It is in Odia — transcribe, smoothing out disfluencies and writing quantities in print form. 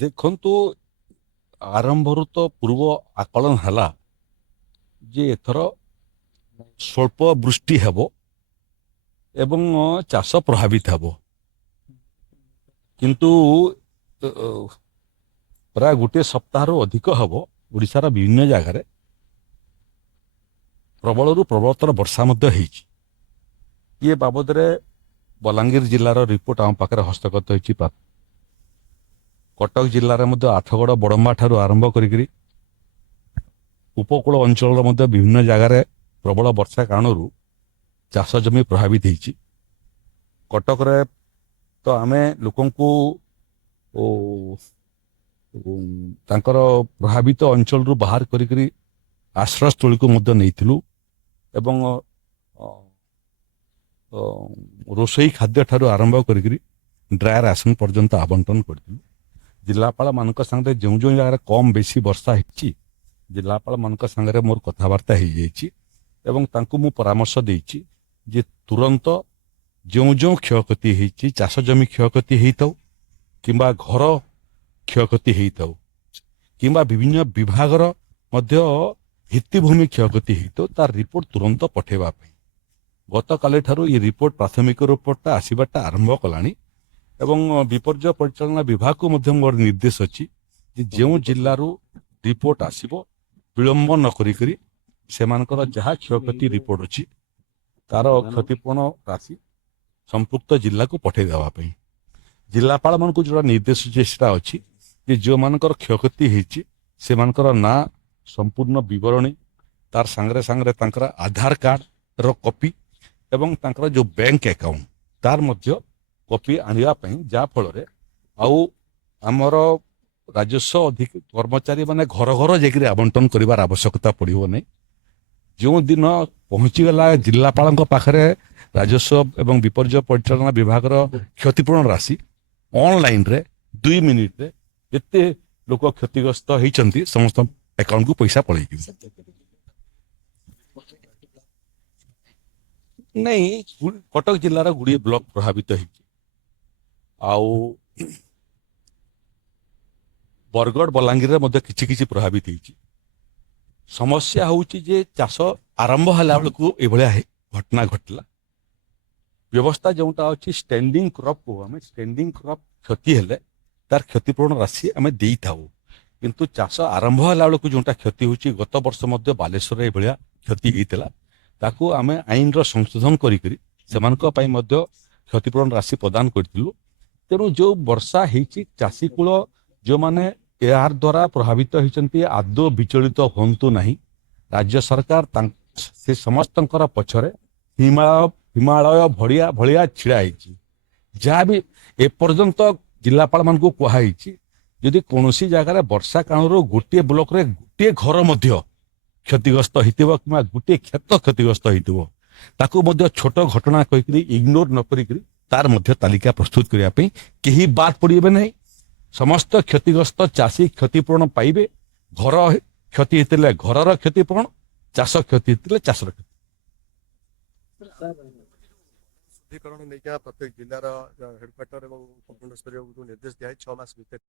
ଦେଖନ୍ତୁ ଆରମ୍ଭରୁ ତ ପୂର୍ବ ଆକଳନ ହେଲା ଯେ ଏଥର ସ୍ୱଳ୍ପ ବୃଷ୍ଟି ହେବ ଏବଂ ଚାଷ ପ୍ରଭାବିତ ହେବ। କିନ୍ତୁ ପ୍ରାୟ ଗୋଟିଏ ସପ୍ତାହରୁ ଅଧିକ ହେବ ଓଡ଼ିଶାର ବିଭିନ୍ନ ଜାଗାରେ ପ୍ରବଳରୁ ପ୍ରବଳତର ବର୍ଷା ମଧ୍ୟ ହେଇଛି। ଏ ବାବଦରେ ବଲାଙ୍ଗୀର ଜିଲ୍ଲାର ରିପୋର୍ଟ ଆମ ପାଖରେ ହସ୍ତଗତ ହୋଇଛି। କଟକ ଜିଲ୍ଲାରେ ମଧ୍ୟ ଆଠଗଡ଼ ବଡ଼ମ୍ବା ଠାରୁ ଆରମ୍ଭ କରିକିରି ଉପକୂଳ ଅଞ୍ଚଳର ମଧ୍ୟ ବିଭିନ୍ନ ଜାଗାରେ ପ୍ରବଳ ବର୍ଷା କାରଣରୁ ଚାଷ ଜମି ପ୍ରଭାବିତ ହେଇଛି। କଟକରେ ତ ଆମେ ଲୋକଙ୍କୁ ତାଙ୍କର ପ୍ରଭାବିତ ଅଞ୍ଚଳରୁ ବାହାର କରିକିରି ଆଶ୍ରୟସ୍ଥଳୀକୁ ମଧ୍ୟ ନେଇଥିଲୁ ଏବଂ ରୋଷେଇ ଖାଦ୍ୟ ଠାରୁ ଆରମ୍ଭ କରିକିରି ଡ୍ରାଏ ରାସନ ପର୍ଯ୍ୟନ୍ତ ଆବଣ୍ଟନ କରିଥିଲୁ। ଜିଲ୍ଲାପାଳମାନଙ୍କ ସାଙ୍ଗରେ ଯେଉଁ ଯେଉଁ ଜାଗାରେ କମ୍ ବେଶୀ ବର୍ଷା ହେଇଛି ଜିଲ୍ଲାପାଳମାନଙ୍କ ସାଙ୍ଗରେ ମୋର କଥାବାର୍ତ୍ତା ହେଇଯାଇଛି ଏବଂ ତାଙ୍କୁ ମୁଁ ପରାମର୍ଶ ଦେଇଛି ଯେ ତୁରନ୍ତ ଯେଉଁ ଯେଉଁ କ୍ଷୟକ୍ଷତି ହେଇଛି, ଚାଷ ଜମି କ୍ଷୟକ୍ଷତି ହେଇଥାଉ କିମ୍ବା ଘର କ୍ଷୟକ୍ଷତି ହେଇଥାଉ କିମ୍ବା ବିଭିନ୍ନ ବିଭାଗର ମଧ୍ୟ ଭିତ୍ତିଭୂମି କ୍ଷୟକ୍ଷତି ହେଇଥାଉ ତାର ରିପୋର୍ଟ ତୁରନ୍ତ ପଠାଇବା ପାଇଁ ଗତକାଲିଠାରୁ ଏ ରିପୋର୍ଟ ପ୍ରାଥମିକ ରିପୋର୍ଟଟା ଆସିବାଟା ଆରମ୍ଭ କଲାଣି ଏବଂ ବିପର୍ଯ୍ୟୟ ପରିଚାଳନା ବିଭାଗକୁ ମଧ୍ୟ ମୋର ନିର୍ଦ୍ଦେଶ ଅଛି ଯେ ଯେଉଁ ଜିଲ୍ଲାରୁ ରିପୋର୍ଟ ଆସିବ ବିଳମ୍ବ ନ କରିକରି ସେମାନଙ୍କର ଯାହା କ୍ଷୟକ୍ଷତି ରିପୋର୍ଟ ଅଛି ତାର କ୍ଷତିପୂରଣ ରାଶି ସମ୍ପୃକ୍ତ ଜିଲ୍ଲାକୁ ପଠାଇ ଦେବା ପାଇଁ ଜିଲ୍ଲାପାଳମାନଙ୍କୁ ଯେଉଁଟା ନିର୍ଦ୍ଦେଶ ସେଟା ଅଛି ଯେ ଯେଉଁମାନଙ୍କର କ୍ଷୟକ୍ଷତି ହେଇଛି ସେମାନଙ୍କର ନାଁ ସମ୍ପୂର୍ଣ୍ଣ ବିବରଣୀ ତାର ସାଙ୍ଗରେ ସାଙ୍ଗରେ ତାଙ୍କର ଆଧାର କାର୍ଡର କପି ଏବଂ ତାଙ୍କର ଯେଉଁ ବ୍ୟାଙ୍କ ଆକାଉଣ୍ଟ ତାର ମଧ୍ୟ କପି ଆଣିବା ପାଇଁ ଯାହାଫଳରେ ଆଉ ଆମର ରାଜସ୍ୱ ଅଧିକ କର୍ମଚାରୀ ମାନେ ଘର ଘର ଯାଇକରି ଆବଣ୍ଟନ କରିବାର ଆବଶ୍ୟକତା ପଡ଼ିବ ନାହିଁ। ଯେଉଁଦିନ ପହଞ୍ଚିଗଲା ଜିଲ୍ଲାପାଳଙ୍କ ପାଖରେ ରାଜସ୍ୱ ଏବଂ ବିପର୍ଯ୍ୟୟ ପରିଚାଳନା ବିଭାଗର କ୍ଷତିପୂରଣ ରାଶି ଅନଲାଇନରେ 2 ମିନିଟରେ ଯେତେ ଲୋକ କ୍ଷତିଗ୍ରସ୍ତ ହେଇଛନ୍ତି ସମସ୍ତ ଆକାଉଣ୍ଟକୁ ପଇସା ପଳେଇଯିବ। ନାଇଁ, କଟକ ଜିଲ୍ଲାର ଗୁଡ଼ିଏ ବ୍ଲକ ପ୍ରଭାବିତ ହେଇଛି ଆଉ ବରଗଡ଼ ବଲାଙ୍ଗୀରରେ ମଧ୍ୟ କିଛି କିଛି ପ୍ରଭାବିତ ହେଇଛି। ସମସ୍ୟା ହେଉଛି ଯେ ଚାଷ ଆରମ୍ଭ ହେଲା ବେଳକୁ ଏଭଳିଆ ଘଟଣା ଘଟିଲା। ବ୍ୟବସ୍ଥା ଯେଉଁଟା ଅଛି ଷ୍ଟାଣ୍ଡିଂ କ୍ରପକୁ ଆମେ ଷ୍ଟାଣ୍ଡିଂ କ୍ରପ୍ କ୍ଷତି ହେଲେ ତାର କ୍ଷତିପୂରଣ ରାଶି ଆମେ ଦେଇଥାଉ କିନ୍ତୁ ଚାଷ ଆରମ୍ଭ ହେଲା ବେଳକୁ ଯେଉଁଟା କ୍ଷତି ହେଉଛି ଗତ ବର୍ଷ ମଧ୍ୟ ବାଲେଶ୍ୱରରେ ଏଭଳିଆ କ୍ଷତି ହେଇଥିଲା ତାକୁ ଆମେ ଆଇନର ସଂଶୋଧନ କରିକିରି ସେମାନଙ୍କ ପାଇଁ ମଧ୍ୟ କ୍ଷତିପୂରଣ ରାଶି ପ୍ରଦାନ କରିଥିଲୁ। ତେଣୁ ଯେଉଁ ବର୍ଷା ହେଇଛି ଚାଷୀ କୂଳ ଯେଉଁମାନେ ଏହା ଦ୍ୱାରା ପ୍ରଭାବିତ ହେଇଛନ୍ତି ଆଦୌ ବିଚଳିତ ହୁଅନ୍ତୁ ନାହିଁ। ରାଜ୍ୟ ସରକାର ସେ ସମସ୍ତଙ୍କର ପଛରେ ହିମାଳୟ ଭଳିଆ ଛିଡ଼ା ହେଇଛି। ଯାହା ବି ଏପର୍ଯ୍ୟନ୍ତ ଜିଲ୍ଲାପାଳମାନଙ୍କୁ କୁହାଯାଇଛି ଯଦି କୌଣସି ଜାଗାରେ ବର୍ଷା କାରଣରୁ ଗୋଟିଏ ବ୍ଲକରେ ଗୋଟିଏ ଘର ମଧ୍ୟ କ୍ଷତିଗ୍ରସ୍ତ ହେଇଥିବ କିମ୍ବା ଗୋଟିଏ କ୍ଷେତ କ୍ଷତିଗ୍ରସ୍ତ ହେଇଥିବ ତାକୁ ମଧ୍ୟ ଛୋଟ ଘଟଣା କହିକିରି ଇଗ୍ନୋର ନ କରିକିରି ତାର ମଧ୍ୟ ତାଲିକା ପ୍ରସ୍ତୁତ କରିବା ପାଇଁ କେହି ବାଦ ପଡ଼ିବେ ନାହିଁ। ସମସ୍ତ କ୍ଷତିଗ୍ରସ୍ତ ଚାଷୀ କ୍ଷତିପୂରଣ ପାଇବେ। ଘର କ୍ଷତି ହେଇଥିଲେ ଘରର କ୍ଷତିପୂରଣ, ଚାଷ କ୍ଷତି ହେଇଥିଲେ ଚାଷର କ୍ଷତି। ଶୁଦ୍ଧିକରଣ ନେଇକା ପ୍ରତ୍ୟେକ ଜିଲ୍ଲାର ହେଡକ୍ୱାର୍ଟର ଏବଂ ଉପଖଣ୍ଡ ସ୍ତରୀୟ ନିର୍ଦ୍ଦେଶ ଦିଆଯାଇଛି 6 ମାସ ଭିତରେ।